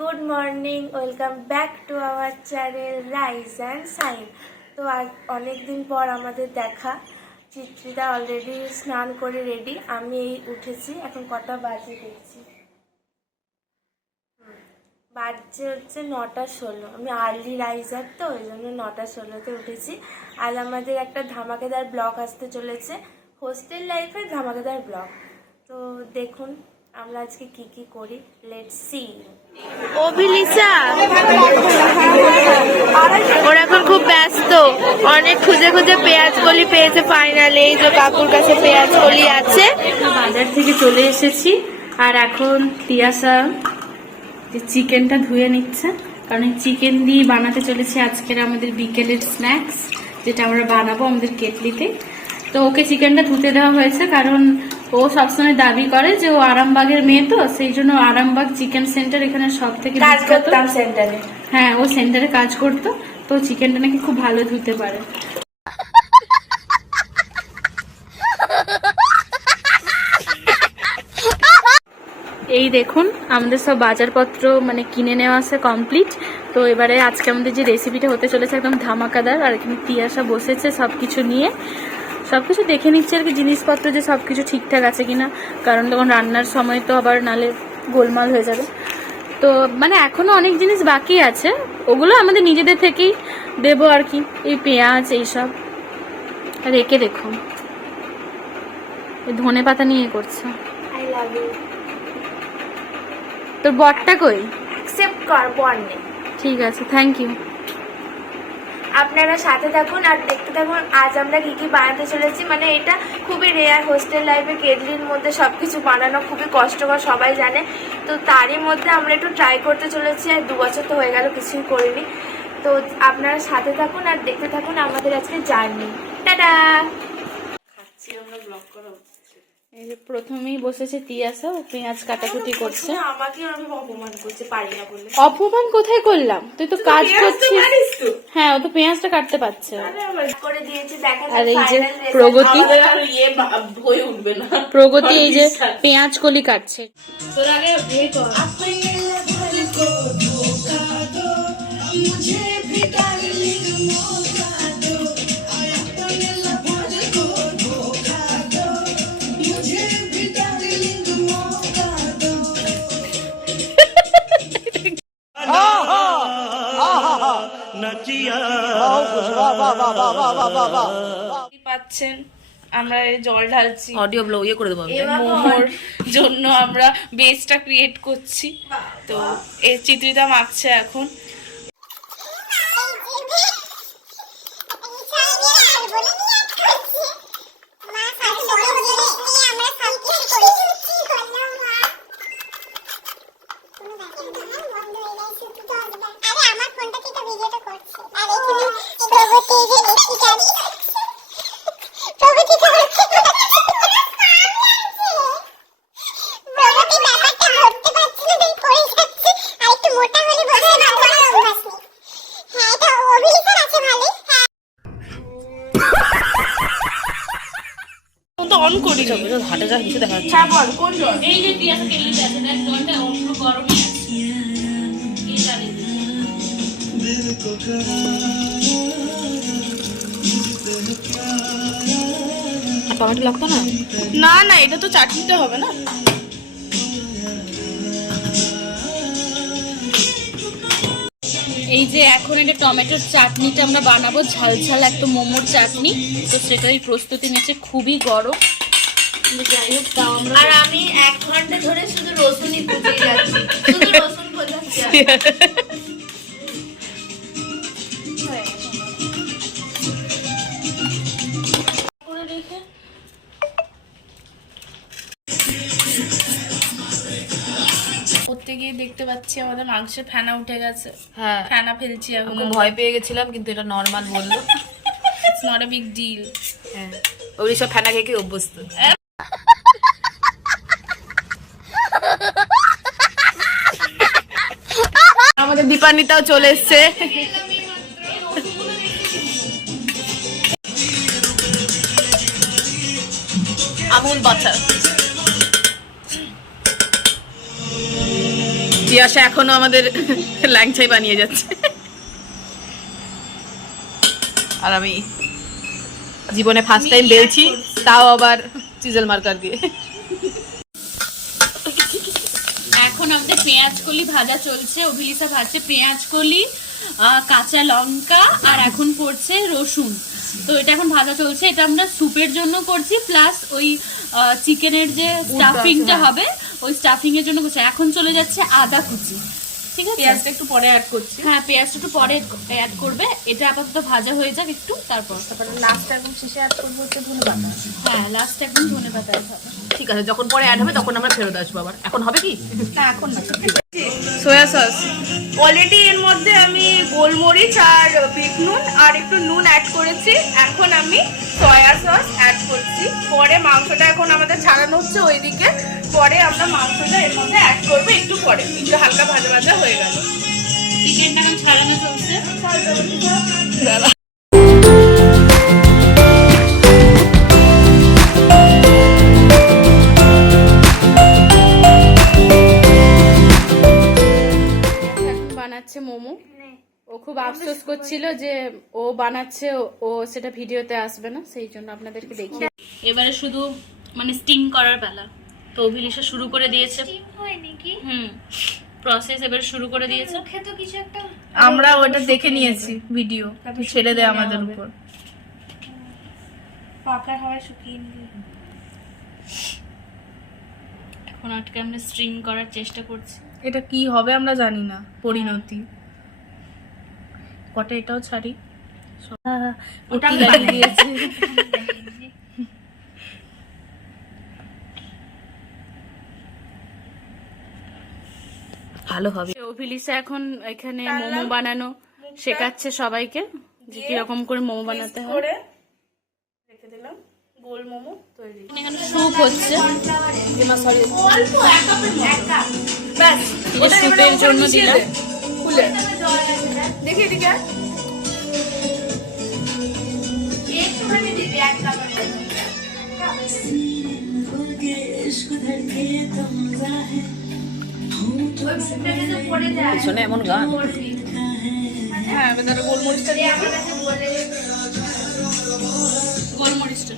Good morning, welcome back to our channel Rise and Shine. তো আজ অনেক দিন পর আমাদের দেখা। চিত্রিতা অলরেডি স্নান করে রেডি, আমি এই উঠেছি। এখন কটা বাজে দেখছি, বাজছে হচ্ছে 9:16। আমি আর্লি রাইজার, তো ওই জন্য 9:16-তে উঠেছি। আজ আমাদের একটা ধামাকেদার ব্লগ আসতে চলেছে, হোস্টেল লাইফের ধামাকেদার ব্লগ। তো দেখুন আমরা আজকে কি কি করি, লেটস সি। অভিলিসা ওরা এখন খুব ব্যস্ত, অনেক খুঁজে খুঁজে পেঁয়াজ কলি পেয়েছে ফাইনালি। এই যে কাকুর কাছে পেঁয়াজ কলি আছে। বাজার থেকে চলে এসেছি আর এখন তিয়াসা যে চিকেনটা ধুয়ে নিচ্ছে, কারণ এই চিকেন দিয়ে বানাতে চলেছে আজকের আমাদের বিকেলের স্ন্যাক্স, যেটা আমরা বানাবো আমাদের কেটলিতে। তো ওকে চিকেনটা ধুতে দেওয়া হয়েছে, কারণ ও সবসময় দাবি করে যে ও আরামবাগের মেয়ে, তো সেই জন্য আরামবাগ চিকেন সেন্টার এখানে সব থেকে বিখ্যাত। সেন্টারে, হ্যাঁ, ও সেন্টারে কাজ করতো, তো চিকেনটা নাকি খুব ভালো ধুতে পারে। এই দেখুন আমাদের সব বাজারপত্র মানে কিনে নেওয়া আছে কমপ্লিট। তো এবারে আজকে আমাদের যে রেসিপিটা হতে চলেছে একদম ধামাকাদার। আর এখানে তিয়াসা বসেছে সবকিছু নিয়ে, সবকিছু দেখে নিচ্ছে আর কি, জিনিসপত্র যে সবকিছু ঠিকঠাক আছে কিনা, কারণ তখন রান্নার সময় তো আবার নালে গোলমাল হয়ে যাবে। তো মানে এখনো অনেক জিনিস বাকি আছে, ওগুলো আমাদের নিজেদের থেকেই দেবো আর কি। এই পেঁয়াজ এইসব আর একে দেখুন ধনে পাতা নিয়ে করছে। I love you. তোর বরটা কই? অ্যাকসেপ্ট কর, বর নেই। ঠিক আছে, থ্যাংক ইউ। আপনারা সাথে থাকুন আর দেখতে থাকুন আজ আমরা কি কি বানাতে চলেছি। মানে এটা খুবই রেয়ার, হোস্টেল লাইফে কেটলির মধ্যে সবকিছু বানানো খুবই কষ্টকর, সবাই জানে। তো তারই মধ্যে আমরা একটু ট্রাই করতে চলেছি। আর 2 বছর তো হয়ে গেল কিছুই করিনি। তো আপনারা সাথে থাকুন আর দেখতে থাকুন আমাদের আজকে জার্নি। টাটা। খাচ্ছি আমরা, ব্লগ করা উচিত। এই যে প্রথমেই বসেছে তিয়াসা, ও পেঁয়াজ কাটাকুটি করছে। আমাকে আমি অপমান করছে, পারি না বলে। অপমান কোথায় করলাম? তুই তো কাজ করছিস। হ্যাঁ, ও তো পেঁয়াজটা কাটতে পারছে। করে দিয়েছে, দেখা আর যাক এই যে final result। প্রগতি, হয়ে উঠবে না। প্রগতি এই যে পেঁয়াজ কলি কাটছে। তোর আগে বিয়ে কর। পাচ্ছেন আমরা জল ঢালছি, অডিও ব্লগ ইয়ে করে দেবো আমি। মোমোর জন্য আমরা বেসটা ক্রিয়েট করছি। তো এই চিত্রিতা মাখছে এখন। অন করি হাটে যা কিছু দেখা যাচ্ছে। হ্যাঁ বল, কোন জল? এই যে তিয়াসা কেটলিতে আছে, দেখ জলটা অন্য গরমই আছে। এই ডালে টমেটো লাগতো না? না না, এটা তো চাটনিতে হবে না। এই যে এখন এটা টমেটোর চাটনিটা আমরা বানাবো, ঝাল ঝাল একটা মোমোর চাটনি। তো সেটাই প্রস্তুতি নিচ্ছে, খুবই গরম। যাই হোক, তাও আমরা আর আমি 1 ঘন্টা ধরে শুধু রসুনই কুচিয়ে যাচ্ছি, শুধু রসুন খোঁজাচ্ছি। করে রেখে করতে গিয়ে দেখতে পাচ্ছি আমাদের মাংসে ফেনা উঠে গেছে। হ্যাঁ, ফেনা ফেলছি এখন। খুব ভয় পেয়ে গেছিলাম, কিন্তু এটা নর্মাল বললো। It's not a big deal. হ্যাঁ, ওই সব ফেনা খেয়ে খেয়ে অভ্যস্ত। আমাদের দীপান্বিতাও চলে এসছে। আমুল বাটার। তিয়াশা এখনো আমাদের ল্যাংচাই বানিয়ে যাচ্ছে। আর আমি জীবনে ফার্স্ট টাইম বেলছি, তাও আবার চিজেল মার্কার দিয়ে। এখন আমাদের পেঁয়াজ কলি ভাজা চলছে, অভিলিসা ভাজছে পেঁয়াজ কলি, কাঁচা লঙ্কা আর এখন পড়ছে রসুন। তো এটা এখন ভাজা চলছে, এটা আমরা স্যুপের জন্য করছি, প্লাস ওই চিকেনের যে স্টাফিংটা হবে ওই স্টাফিং এর জন্য করছি। এখন চলে যাচ্ছে আদা কুচি, ঠিক আছে? পেঁয়াজটা একটু পরে অ্যাড করছি। হ্যাঁ, পেঁয়াজটা একটু পরে অ্যাড করবে। এটা আপাতত ভাজা হয়ে যাক একটু, তারপর লাস্ট একদম শেষে অ্যাড করবো হচ্ছে ধনেপাতা। হ্যাঁ, লাস্ট একদম ধনেপাতা হবে। ঠিক আছে, যখন পরে অ্যাড হবে তখন আমরা ফেরত আসবো আবার। এখন হবে কি? না এখন না। সোয়া সস অলরেডি এর মধ্যে আমি গোলমরিচ আর বিট নুন আর একটু নুন অ্যাড করেছি। এখন আমি সয়া সস অ্যাড করছি। পরে মাংসটা এখন আমাদের ছাড়ানো হচ্ছে ওইদিকে, পরে আমরা মাংসটা এর মধ্যে অ্যাড করবো একটু পরে, একটু হালকা ভাজা ভাজা হয়ে গেল। চিকেনটা এখন ছাড়ানো চলছে। বানাচ্ছে মোমো। ও খুব আফসোস করছিল যে ও বানাচ্ছে, ও সেটা ভিডিওতে আসবে না, সেই জন্য আপনাদেরকে দেখি। এবারে শুধু মানে স্টিম করার বেলা। তো অভিলিসা শুরু করে দিয়েছে। প্রসেস এবার শুরু করে দিয়েছে। আমরা ওটা দেখে নিয়েছি ভিডিও, ছেড়ে দেয় আমাদের উপর। পাকার হাওয়ায় শুকিয়ে নিয়ে এখন আটকে আমরা স্ট্রিম করার চেষ্টা করছি। এটা কি হবে আমরা জানি না, পরিণতি কটা এটাও ছাড়ি। ওটা বানিয়ে দিয়েছে। ভালো হবে। অভিলিসা এখন এখানে মোমো বানানো শেখাচ্ছে সবাইকে, যে কিরকম করে মোমো বানাতে হয়। করে রেখে দিলাম গোল মোমো তৈরি। এখানে স্যুপ হচ্ছে, অল্প এক কাপ ব্যাস। এটা স্যুপের জন্য দিলাম। দেখি এদিকে একটুখানি দিবি, এক কাপ। পিছনে এমন গান। হ্যাঁ, এবার গোলমরিচটা দিয়ে গোলমরিচটা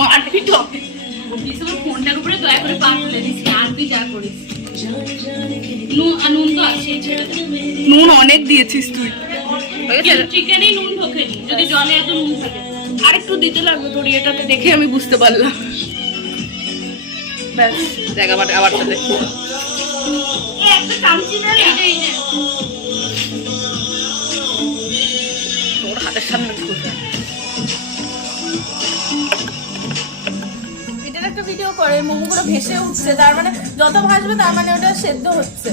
মারপিট হবে। ফোনটার উপরে দয়া করে পা তুলে দিচ্ছি, আর কি যা করিস। নুন তো আছে, নুন অনেক দিয়েছিস তুই। চিকেনে নুন ঢোকেনি, যদি জলে এত নুন থাকে। আর একটু দিতে লাগবে তোর এটাতে, দেখে আমি বুঝতে পারলাম। ব্যাস জায়গা বাট আবার সাথে একটা চামচি না, এই যে তোর হাতের সামনে ঢুকে। এটার একটা ভিডিও করে মোমোগুলো ভেসে উঠছে, তার মানে যত ভাজবে তার মানে ওটা সেদ্ধ হচ্ছে।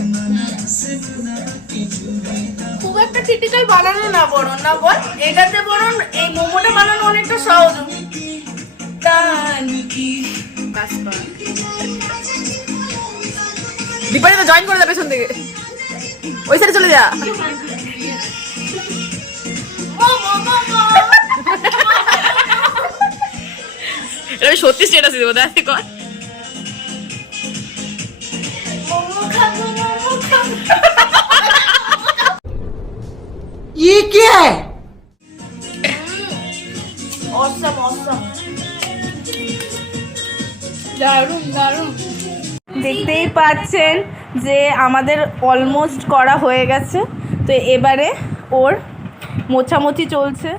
খুব একটা ক্রিটিক্যাল বানানো না বরং, না বল, এটাতে বরং এই মোমোটা বানানো অনেকটা সহজ। দীপালি তো জয়েন করে যা পেছন থেকে, ওই সাইডে চলে যা। এটা আমি সত্যি স্টেটাস দেবো, দেখ কর। ये क्या है? অসম অসম। দারুণ দারুণ। দেখতেই পাচ্ছেন যে আমাদের অলমোস্ট করা হয়ে গেছে। তো এবারে ওর মোছামুছি চলছে।